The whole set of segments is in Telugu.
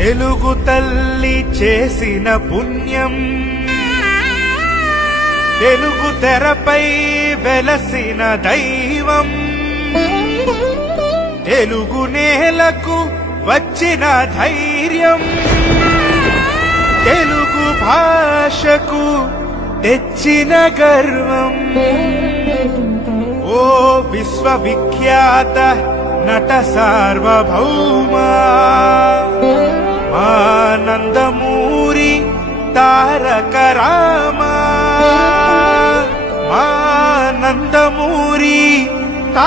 తెలుగు తల్లి చేసిన పుణ్యం. తెలుగు తెరపై వెలసిన దైవం. తెలుగు నేలకు వచ్చిన ధైర్యం. తెలుగు భాషకు తెచ్చిన గర్వం. ఓ విశ్వవిఖ్యాత నట సార్వభౌమా. ஆனந்தமூரி தா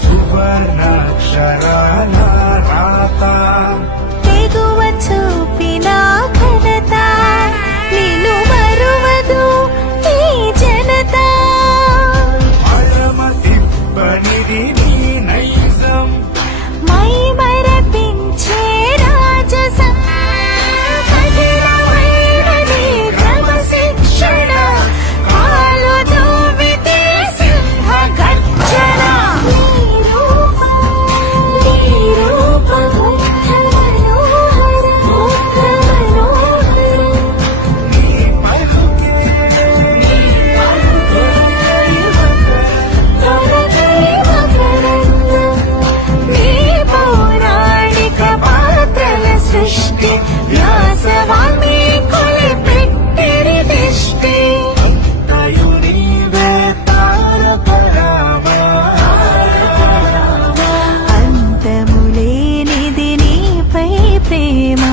सुवर्णाक्षरा नाता prima